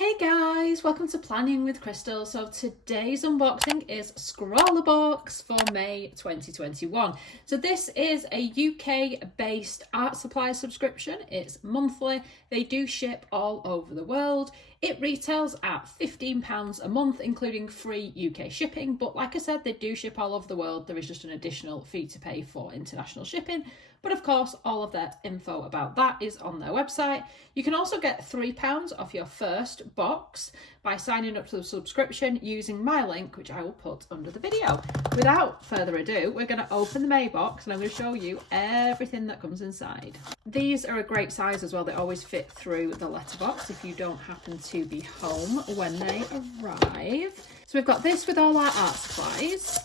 Hey guys, welcome to Planning with Crystal. So today's unboxing is SCRAWLRBOX for May 2021. So this is a UK based art supply subscription. It's monthly. They do ship all over the world. It retails at £15 a month, including free UK shipping. But like I said, they do ship all over the world. There is just an additional fee to pay for international shipping. But of course, all of their info about that is on their website. You can also get £3 off your first box by signing up to the subscription using my link, which I will put under the video. Without further ado, we're going to open the May box and I'm going to show you everything that comes inside. These are a great size as well. They always fit through the letterbox if you don't happen to be home when they arrive. So we've got this with all our art supplies.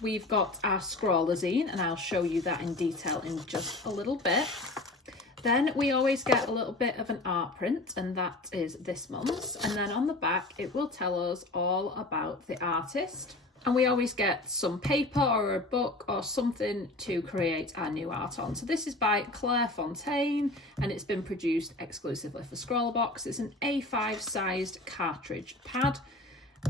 We've got our scrawler zine, and I'll show you that in detail in just a little bit. Then we always get a little bit of an art print, and that is this month's. And then on the back, it will tell us all about the artist. And we always get some paper or a book or something to create our new art on. So this is by Claire Fontaine, and it's been produced exclusively for SCRAWLRBOX. It's an A5 sized cartridge pad.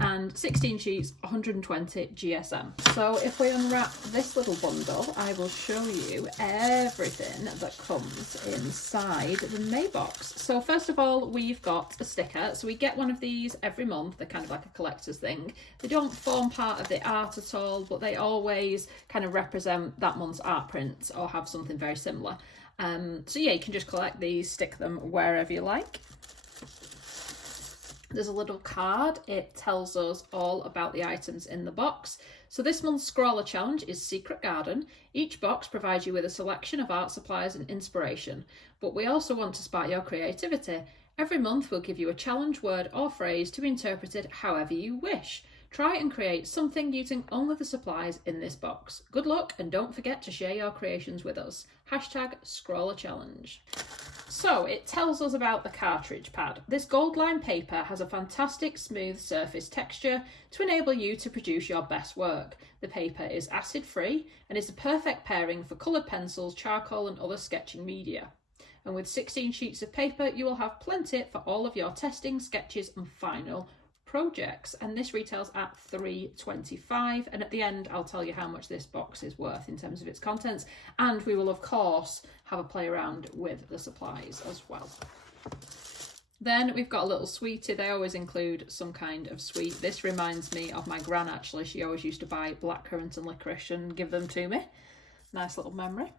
And 16 sheets, 120 GSM. So if we unwrap this little bundle, I will show you everything that comes inside the May box. So first of all, we've got a sticker. So we get one of these every month. They're kind of like a collector's thing. They don't form part of the art at all, but they always kind of represent that month's art print or have something very similar. So yeah, you can just collect these, stick them wherever you like. There's a little card. It tells us all about the items in the box. So this month's Scrawler Challenge is Secret Garden. Each box provides you with a selection of art supplies and inspiration, but we also want to spark your creativity. Every month we'll give you a challenge word or phrase to be interpreted however you wish. Try and create something using only the supplies in this box. Good luck, and don't forget to share your creations with us. #ScrawlerChallenge. So it tells us about the cartridge pad. This gold line paper has a fantastic smooth surface texture to enable you to produce your best work. The paper is acid free and is a perfect pairing for coloured pencils, charcoal and other sketching media. And with 16 sheets of paper, you will have plenty for all of your testing, sketches and final projects. And this retails at £3.25, and at the end I'll tell you how much this box is worth in terms of its contents, and we will of course have a play around with the supplies as well. Then we've got a little sweetie. They always include some kind of sweet. This reminds me of my gran actually. She always used to buy blackcurrant and licorice and give them to me. Nice little memory.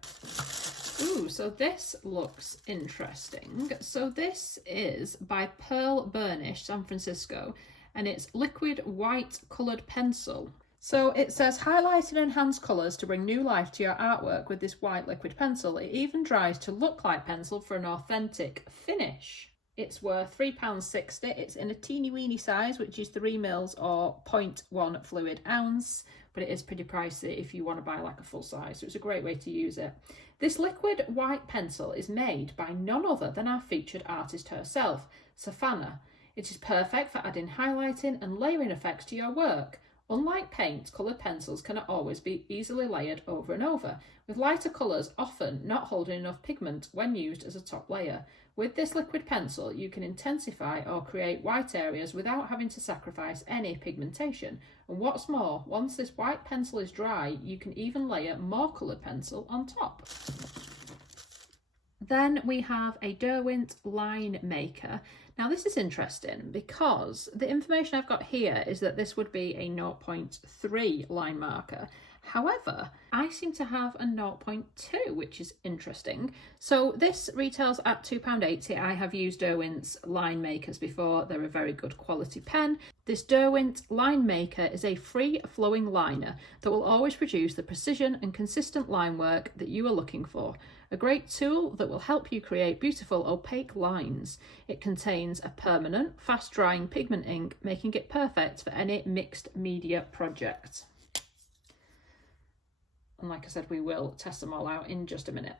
Ooh, so this looks interesting. So this is by Pearl Burnish, San Francisco, and it's liquid white coloured pencil. So it says highlight and enhance colours to bring new life to your artwork with this white liquid pencil. It even dries to look like pencil for an authentic finish. It's worth £3.60. It's in a teeny weeny size, which is 3 mils or 0.1 fluid ounce, but it is pretty pricey if you want to buy like a full size. So it's a great way to use it. This liquid white pencil is made by none other than our featured artist herself, Safana. It is perfect for adding highlighting and layering effects to your work. Unlike paint, coloured pencils cannot always be easily layered over and over, with lighter colours often not holding enough pigment when used as a top layer. With this liquid pencil, you can intensify or create white areas without having to sacrifice any pigmentation. And what's more, once this white pencil is dry, you can even layer more coloured pencil on top. Then we have a Derwent line maker. Now this is interesting because the information I've got here is that this would be a 0.3 line marker. However, I seem to have a 0.2, which is interesting. So this retails at £2.80. I have used Derwent's line makers before. They're a very good quality pen. This Derwent line maker is a free flowing liner that will always produce the precision and consistent line work that you are looking for. A great tool that will help you create beautiful opaque lines. It contains a permanent, fast drying pigment ink, making it perfect for any mixed media project. And like I said, we will test them all out in just a minute.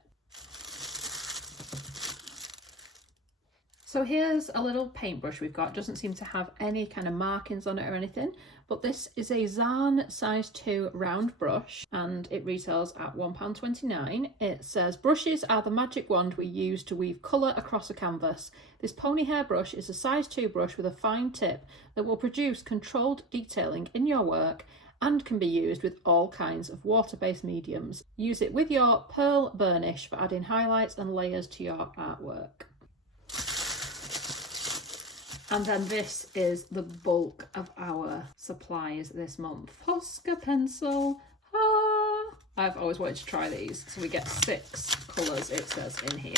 So here's a little paintbrush we've got. It doesn't seem to have any kind of markings on it or anything, but this is a Zahn size 2 round brush and it retails at £1.29. It says, brushes are the magic wand we use to weave colour across a canvas. This pony hair brush is a size 2 brush with a fine tip that will produce controlled detailing in your work and can be used with all kinds of water-based mediums. Use it with your pearl burnish for adding highlights and layers to your artwork. And then this is the bulk of our supplies this month. Posca pencil. Ah! I've always wanted to try these. So we get 6 colours, it says in here.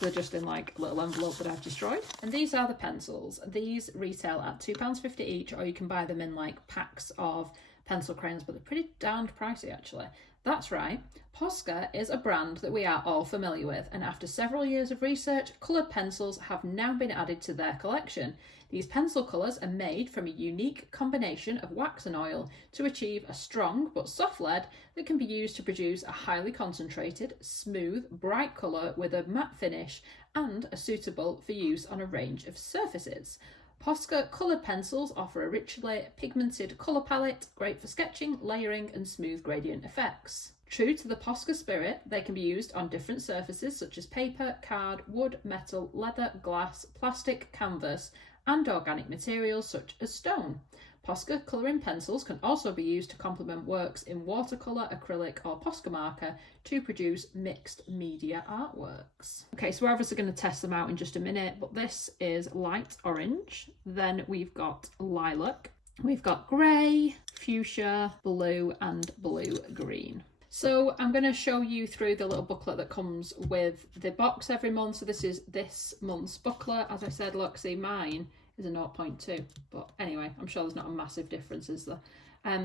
They're just in like a little envelope that I've destroyed. And these are the pencils. These retail at £2.50 each, or you can buy them in like packs of pencil crayons, but they're pretty darned pricey actually. That's right, Posca is a brand that we are all familiar with, and after several years of research, coloured pencils have now been added to their collection. These pencil colours are made from a unique combination of wax and oil to achieve a strong but soft lead that can be used to produce a highly concentrated, smooth, bright colour with a matte finish and are suitable for use on a range of surfaces. Posca coloured pencils offer a richly pigmented colour palette, great for sketching, layering and smooth gradient effects. True to the Posca spirit, they can be used on different surfaces such as paper, card, wood, metal, leather, glass, plastic, canvas and organic materials such as stone. Posca colouring pencils can also be used to complement works in watercolour, acrylic or Posca marker to produce mixed media artworks. Okay, so we're obviously going to test them out in just a minute, but this is light orange, then we've got lilac, we've got grey, fuchsia, blue and blue green. So I'm going to show you through the little booklet that comes with the box every month. So this is this month's booklet. As I said, look, see mine is a 0.2, but anyway, I'm sure there's not a massive difference, is there?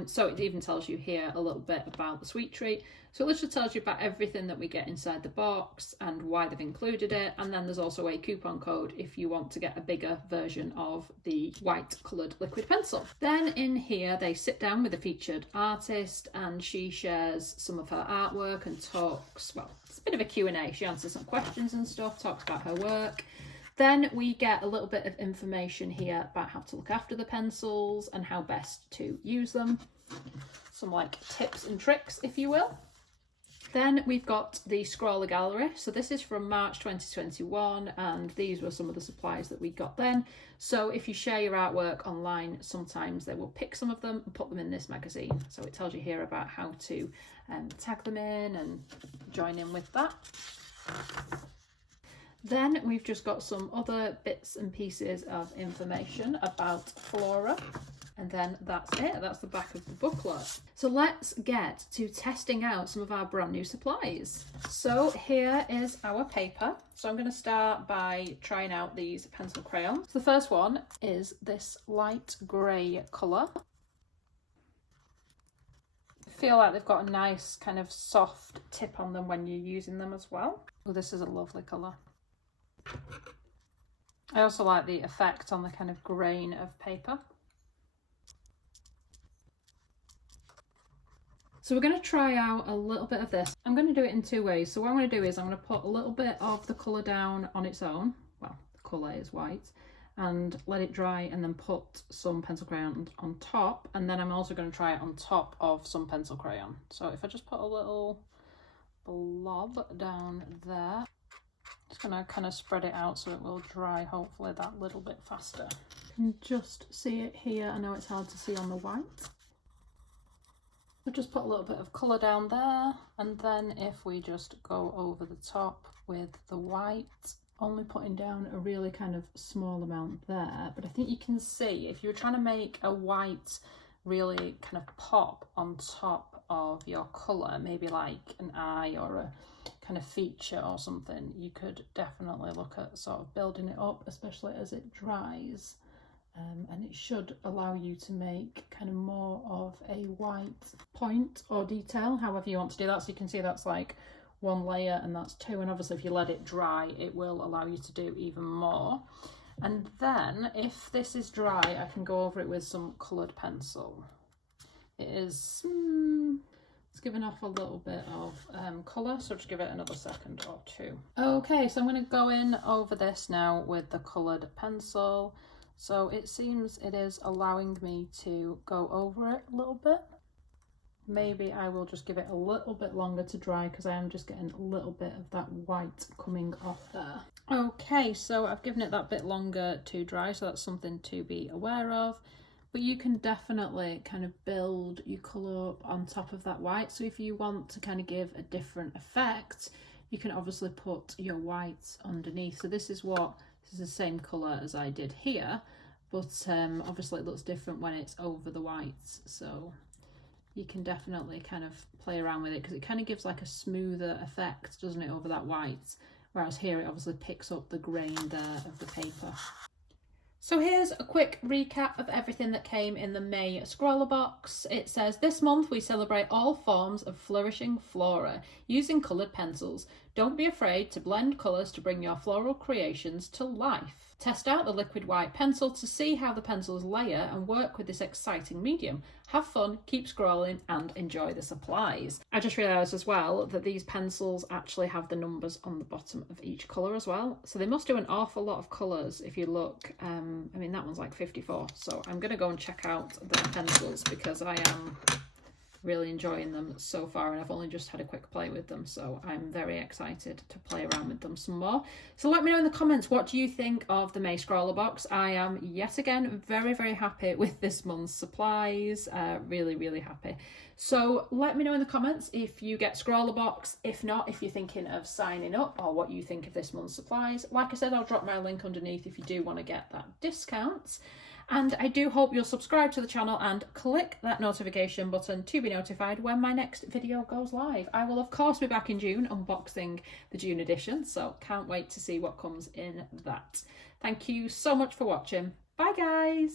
So it even tells you here a little bit about the sweet treat. So it literally tells you about everything that we get inside the box and why they've included it. And then there's also a coupon code if you want to get a bigger version of the white coloured liquid pencil. Then in here, they sit down with a featured artist and she shares some of her artwork and talks, well, it's a bit of a Q&A. She answers some questions and stuff, talks about her work. Then we get a little bit of information here about how to look after the pencils and how best to use them. Some like tips and tricks, if you will. Then we've got the Scrawler Gallery. So this is from March 2021 and these were some of the supplies that we got then. So if you share your artwork online, sometimes they will pick some of them and put them in this magazine. So it tells you here about how to tag them in and join in with that. Then we've just got some other bits and pieces of information about Flora. And then that's it, that's the back of the booklet. So let's get to testing out some of our brand new supplies. So here is our paper. So I'm going to start by trying out these pencil crayons. So the first one is this light grey colour. I feel like they've got a nice kind of soft tip on them when you're using them as well. Oh, this is a lovely colour. I also like the effect on the kind of grain of paper. So we're going to try out a little bit of this. I'm going to do it in two ways. So what I'm going to do is I'm going to put a little bit of the colour down on its own. Well, the colour is white. And let it dry and then put some pencil crayon on top. And then I'm also going to try it on top of some pencil crayon. So if I just put a little blob down there. Just going to kind of spread it out so it will dry hopefully that little bit faster. You can just see it here. I know it's hard to see on the white. We'll just put a little bit of colour down there, and then if we just go over the top with the white, only putting down a really kind of small amount there, but I think you can see if you're trying to make a white really kind of pop on top of your colour, maybe like an eye or a kind of feature or something, you could definitely look at sort of building it up, especially as it dries. And it should allow you to make kind of more of a white point or detail, however you want to do that. So you can see that's like one layer and that's two, and obviously if you let it dry it will allow you to do even more. And then if this is dry, I can go over it with some coloured pencil. It is It's giving off a little bit of colour, so just give it another second or two. Okay, so I'm going to go in over this now with the coloured pencil. So it seems it is allowing me to go over it a little bit. Maybe I will just give it a little bit longer to dry because I am just getting a little bit of that white coming off there. Okay, so I've given it that bit longer to dry, so that's something to be aware of. But you can definitely kind of build your colour up on top of that white. So if you want to kind of give a different effect, you can obviously put your whites underneath. So this is the same colour as I did here, but obviously it looks different when it's over the whites. So you can definitely kind of play around with it because it kind of gives like a smoother effect, doesn't it, over that white? Whereas here it obviously picks up the grain there of the paper. So here's a quick recap of everything that came in the May Scrawler box. It says, this month we celebrate all forms of flourishing flora using coloured pencils. Don't be afraid to blend colours to bring your floral creations to life. Test out the liquid white pencil to see how the pencils layer and work with this exciting medium. Have fun, keep scrolling and enjoy the supplies. I just realised as well that these pencils actually have the numbers on the bottom of each colour as well. So they must do an awful lot of colours if you look. I mean, that one's like 54. So I'm going to go and check out the pencils because I am really enjoying them so far, and I've only just had a quick play with them, so I'm very excited to play around with them some more. So let me know in the comments, what do you think of the May Scrawler box? I am yet again very happy with this month's supplies, really happy. So let me know in the comments if you get Scrawler box, if not, if you're thinking of signing up, or what you think of this month's supplies. Like I said, I'll drop my link underneath if you do want to get that discount. And I do hope you'll subscribe to the channel and click that notification button to be notified when my next video goes live. I will of course be back in June unboxing the June edition, so can't wait to see what comes in that. Thank you so much for watching. Bye guys!